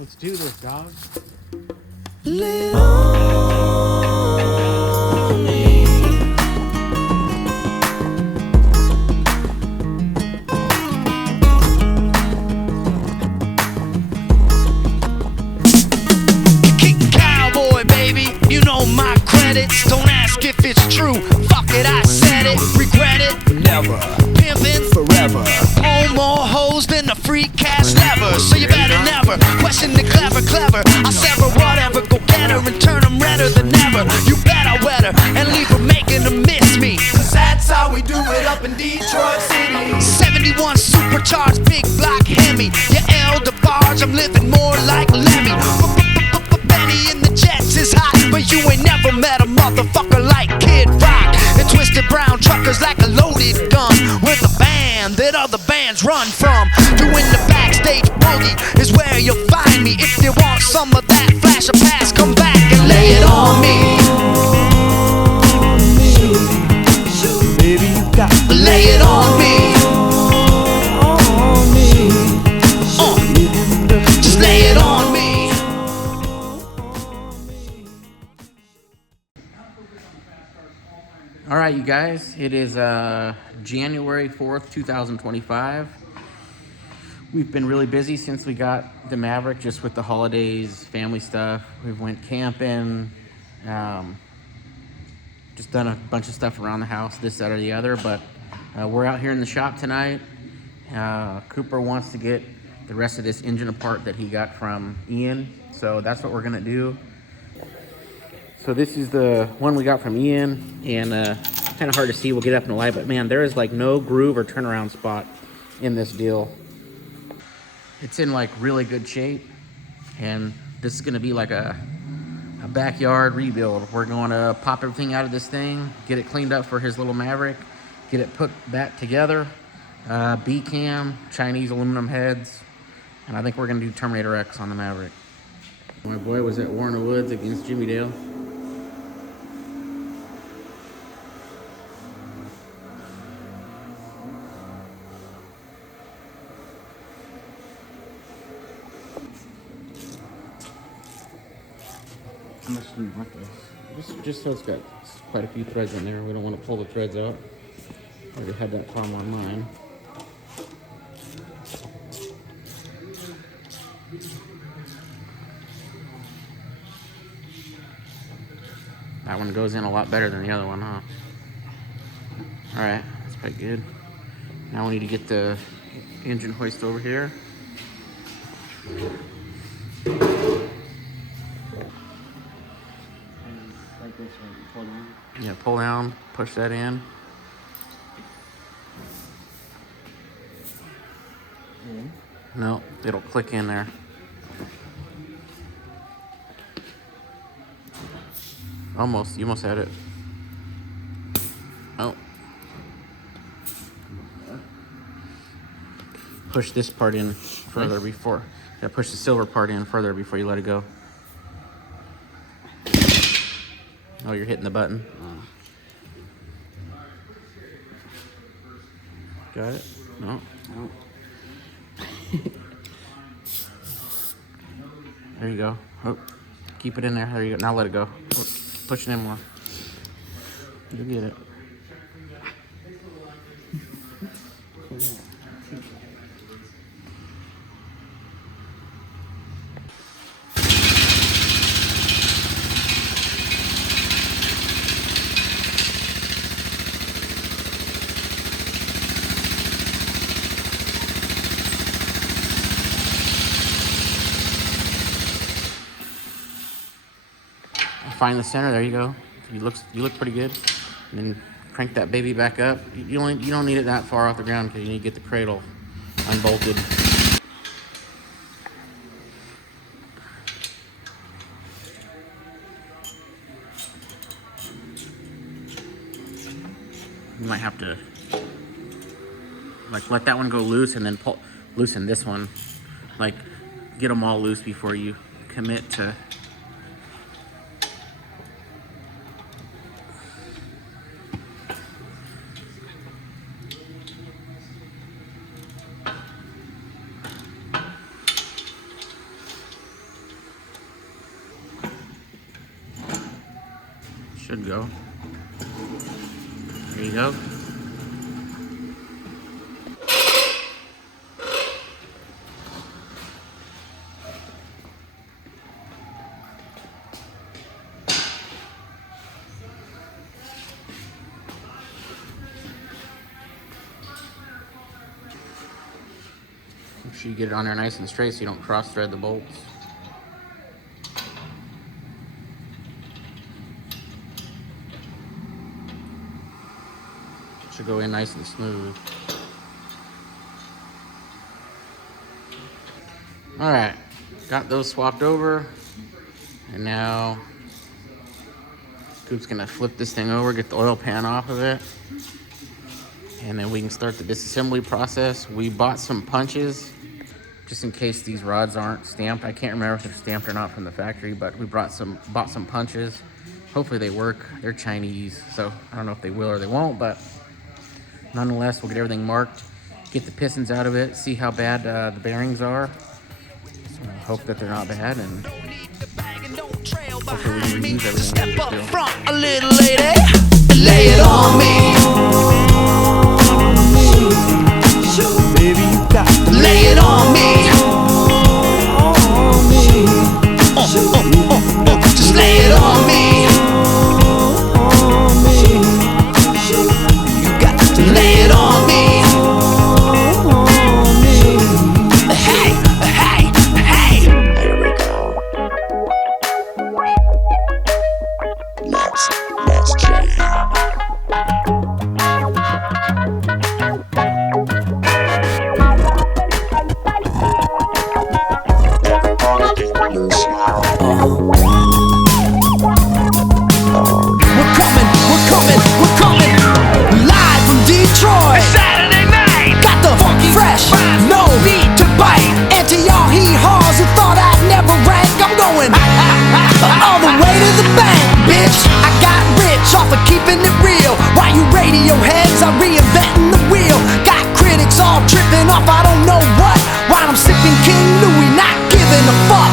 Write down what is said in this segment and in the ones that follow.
Let's do this, dog. Lay on me. Kick cowboy, baby, you know my credits. Don't ask if it's true. Fuck it, I said it. Regret it? Never. Pimpin' forever. Own more hoes than a free cash lever. So you better never question the clever. I sever whatever, go get her and turn them redder than ever. You better wet her and leave her making her miss me. Cause that's how we do it up in Detroit City. 71 supercharged, big block Hemi. Your elder barge, I'm living more like Lemmy. Benny in the jets is hot, but you ain't never met a motherfucker like Kid Rock. And twisted brown truckers like a loaded gun, with a band that other bands run from. Doing the backstage boogie is where you'll find me. If you want some of that flash or pass, come back and lay it on me. Baby, you got to lay it on me. Just lay it on me. All right, you guys. It is January 4th, 2025. We've been really busy since we got the Maverick, just with the holidays, family stuff. We've went camping, just done a bunch of stuff around the house, this, that, or the other. But we're out here in the shop tonight. Cooper wants to get the rest of this engine apart that he got from Ian, so that's what we're gonna do. So this is the one we got from Ian, and kind of hard to see, we'll get up in the light, but man, there is like no groove or turnaround spot in this deal. It's in like really good shape, and this is gonna be like a backyard rebuild. We're going to pop everything out of this thing, get it cleaned up for his little Maverick, get it put back together, B-cam, Chinese aluminum heads, and I think we're gonna do Terminator X on the Maverick. My boy was at Warner Woods against Jimmy Dale. How much do you want this? Just so it's got quite a few threads in there. We don't want to pull the threads out. I already had that problem on mine. That one goes in a lot better than the other one, huh? Alright, that's pretty good. Now we need to get the engine hoist over here. Like this, right? Pull down. Yeah, pull down, push that in. No, it'll click in there. Almost, you almost had it. Oh. Push this part in further before. Yeah, push the silver part in further before you let it go. Oh, you're hitting the button. Got it? No. No. There you go. Oh, keep it in there. There you go. Now let it go. Oh, push it in more. You get it. Find the center. There you go. You look pretty good. And then crank that baby back up. You don't need it that far off the ground because you need to get the cradle unbolted. You might have to like let that one go loose and then loosen this one. Like get them all loose before you commit to. Should go. There you go. Make sure you get it on there nice and straight so you don't cross thread the bolts. Should go in nice and smooth. All right, got those swapped over, and now Coop's gonna flip this thing over, get the oil pan off of it, and then we can start the disassembly process. We bought some punches just in case these rods aren't stamped. I can't remember if they're stamped or not from the factory, but we bought some punches. Hopefully they work. They're Chinese, so I don't know if they will or they won't, but nonetheless, we'll get everything marked, get the pistons out of it, see how bad the bearings are. Hope that they're not bad, and hopefully we can reuse everything. Step up front a little lady, lay it on me. Baby, you got to lay it on me. Just lay it on me. You got to lay it on me. Hey, hey, hey. Here we go. Let's jam. We're coming, live from Detroit. It's Saturday night. Got the funky, fresh, no beat to bite. And to y'all hee-haws who thought I'd never rank, I'm going all the way to the bank, bitch. I got rich off of keeping it real. While you radio heads are reinventing the wheel. Got critics all tripping off I don't know what, while I'm sipping King Louis, not giving a fuck.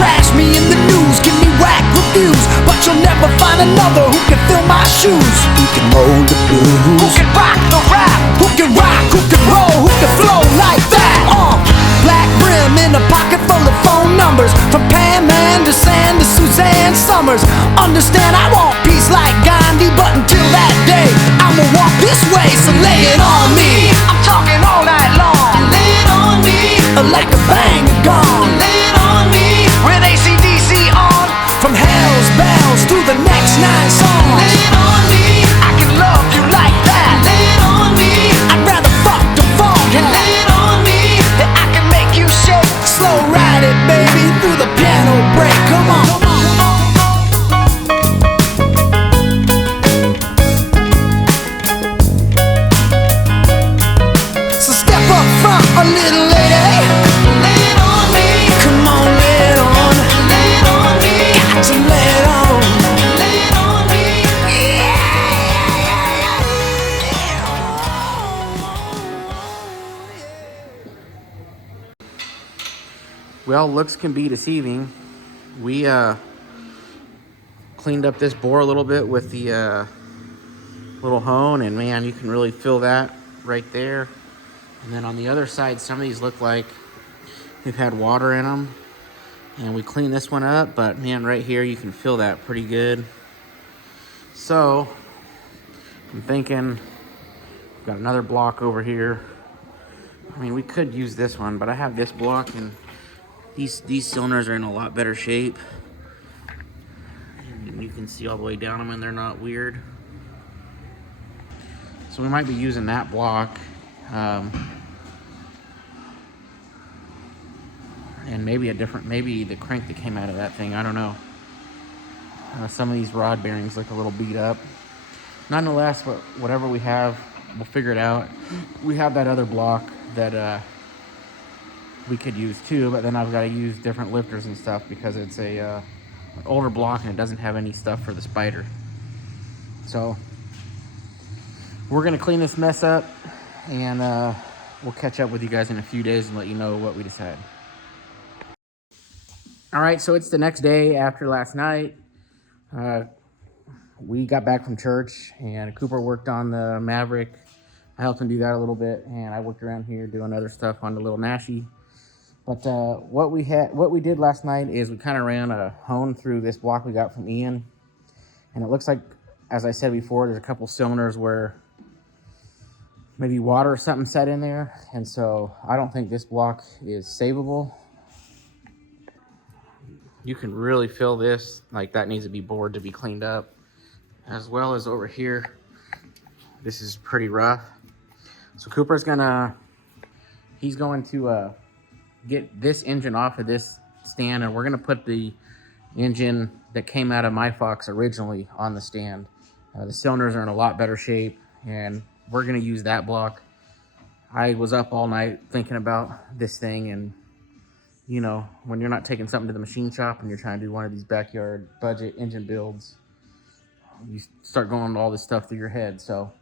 Trash me in the news, give me whack reviews, but you'll never find another who can fill my shoes. Who can roll the blues? Who can rock the rap? Who can rock? Who can roll? Who can flow like that? Black brim in a pocket full of phone numbers, from Pam Anderson to Suzanne Summers. Understand I want peace like Gandhi, but until that day I'ma walk this way. So lay it on me. I'm talking all night long. Lay it on me like a banger gong. Lay it on me with AC/DC on, from Hell's Bells through the next 9 songs. Lay it on me. I can love you like that. Lay it on me. I'd rather fuck the phone. Lay it on me. That I can make you shake. Slow ride it, baby, through the piano break. Come on. So step up front a little lady. Lay it on me. Come on, lay it on. Lay it on me. Got to lay it on. Lay it on me. Well, looks can be deceiving. We cleaned up this bore a little bit with the little hone, and man, you can really feel that right there. And then on the other side, some of these look like they've had water in them, and we cleaned this one up, but man, right here you can feel that pretty good. So I'm thinking we've got another block over here. I mean, we could use this one, but I have this block, and these cylinders are in a lot better shape, and you can see all the way down them, and they're not weird. So we might be using that block, and maybe the crank that came out of that thing, I don't know. Some of these rod bearings look a little beat up. Nonetheless, whatever we have, we'll figure it out. We have that other block that we could use too, but then I've got to use different lifters and stuff because it's an older block and it doesn't have any stuff for the spider. So we're gonna clean this mess up, and we'll catch up with you guys in a few days and let you know what we decide. All right, so it's the next day after last night. we got back from church, and Cooper worked on the Maverick. I helped him do that a little bit, and I worked around here doing other stuff on the little Nashie. But what we did last night is we kind of ran a hone through this block we got from Ian, and it looks like, as I said before, there's a couple cylinders where maybe water or something set in there, and so I don't think this block is savable. You can really feel this, like that needs to be bored to be cleaned up, as well as over here. This is pretty rough. So Cooper's he's going to get this engine off of this stand, and we're gonna put the engine that came out of my Fox originally on the stand. The cylinders are in a lot better shape, and we're gonna use that block. I was up all night thinking about this thing, and you know, when you're not taking something to the machine shop and you're trying to do one of these backyard budget engine builds, you start going all this stuff through your head. So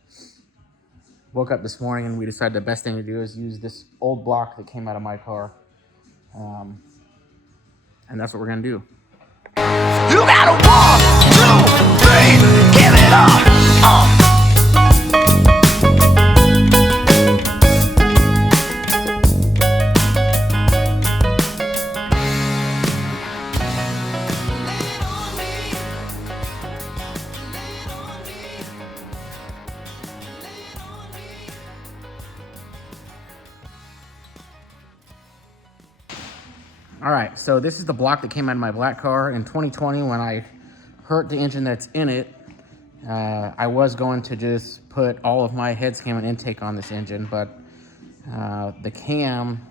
woke up this morning and we decided the best thing to do is use this old block that came out of my car. And that's what we're gonna do. You got a 1, 2, 3, give it up. All right, so this is the block that came out of my black car in 2020 when I hurt the engine that's in it. I was going to just put all of my head cam and intake on this engine, but the cam,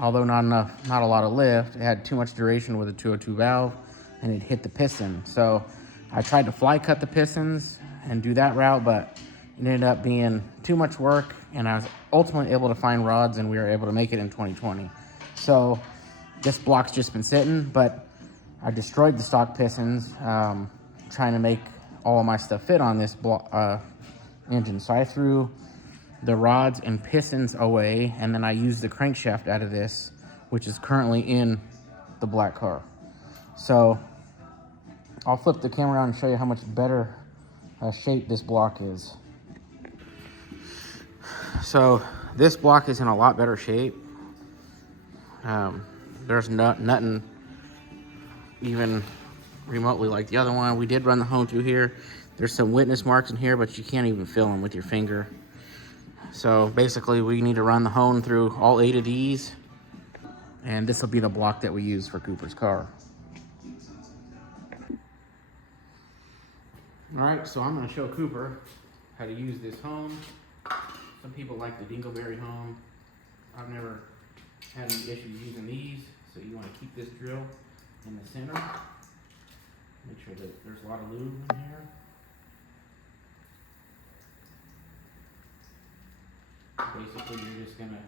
although not a lot of lift, it had too much duration with a 202 valve, and it hit the piston. So I tried to fly cut the pistons and do that route, but it ended up being too much work, and I was ultimately able to find rods, and we were able to make it in 2020. So this block's just been sitting, but I destroyed the stock pistons trying to make all of my stuff fit on this engine. So I threw the rods and pistons away, and then I used the crankshaft out of this, which is currently in the black car. So I'll flip the camera around and show you how much better shape this block is. So this block is in a lot better shape. There's nothing even remotely like the other one. We did run the hone through here. There's some witness marks in here, but you can't even feel them with your finger. So basically we need to run the hone through all 8 of these, and this will be the block that we use for Cooper's car. All right, so I'm going to show Cooper how to use this hone. Some people like the dingleberry hone. I've never had any issues using these, so you want to keep this drill in the center. Make sure that there's a lot of lube in here. Basically, you're just gonna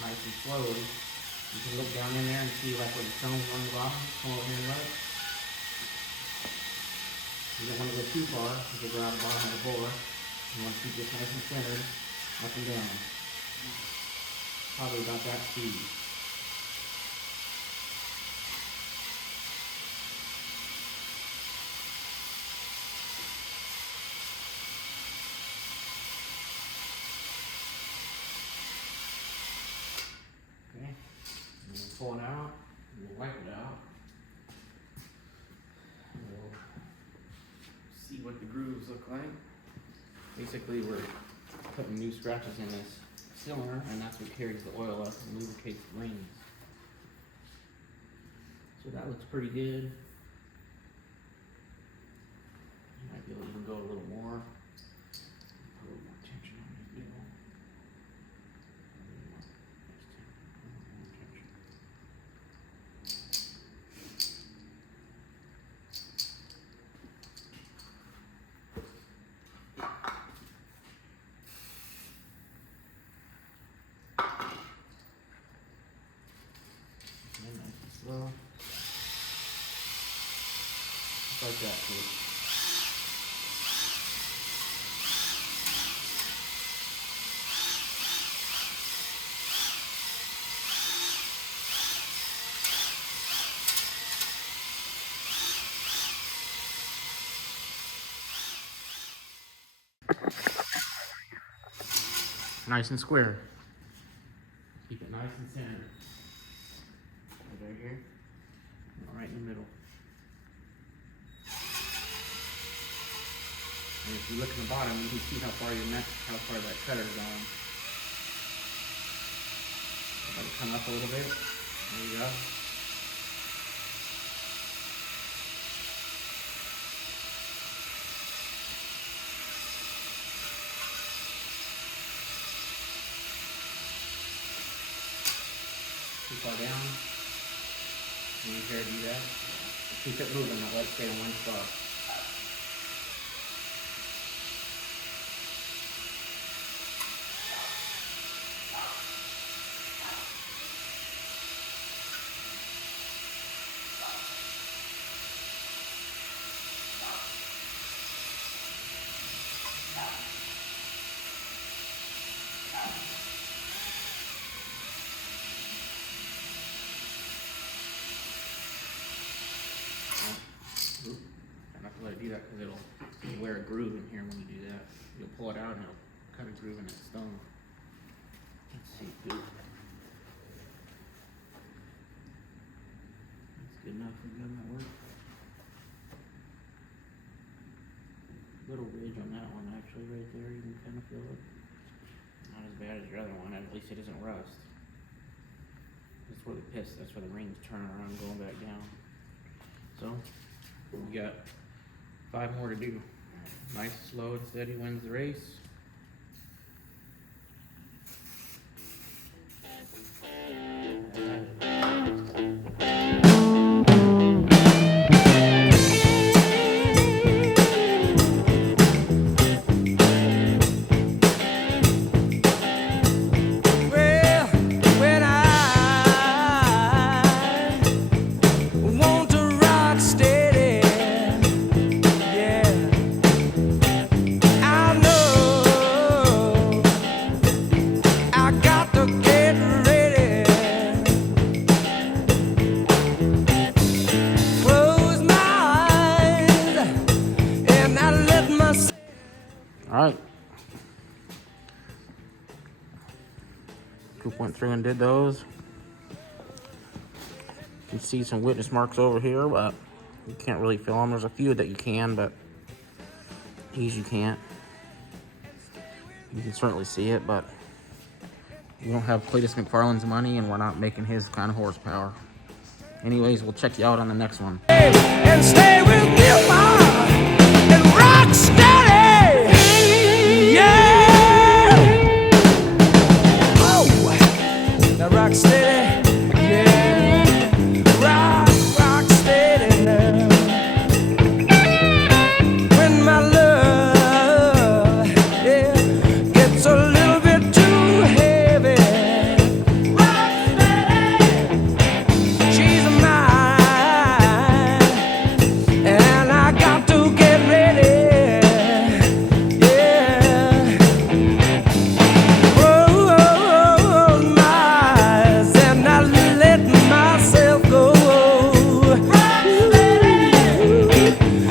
nice and slowly. You can look down in there and see like where the stones are on the bottom. Come over here and look. You don't want to go too far because you'll go out the bottom of the bore. You want to keep this nice and centered, up and down. Probably about that speed. Okay, and we'll pull it out, and we'll wipe it out. We'll see what the grooves look like. Basically, we're putting new scratches in this cylinder, and that's what carries the oil up and lubricates the rings. So that looks pretty good. You might be able to even go a little more. Put a little more tension on this deal. And nice and slow. Just like that, dude. nice and square. Keep it nice and centered. Right here, right in the middle. And if you look at the bottom, you can see how far that cutter's going. Let it come up a little bit. There you go. Too far down. And you care to do that. Keep it moving, not let it stay in one spot. Try not to let it do that because it'll wear a groove in here when you do that. You'll pull it out and it'll cut a groove in its stone. Let's see, good. That's good enough for doing that work. Little ridge on that one actually right there, you can kind of feel it. Not as bad as your other one, at least it isn't rust. That's where the rings turn around going back down. So, you got 5 more to do. Nice, slow, and steady wins the race. Alright. Coop went through and did those. You can see some witness marks over here, but you can't really feel them. There's a few that you can, but these you can't. You can certainly see it, but we don't have Cletus McFarland's money, and we're not making his kind of horsepower. Anyways, we'll check you out on the next one. And stay with me, and rock stay.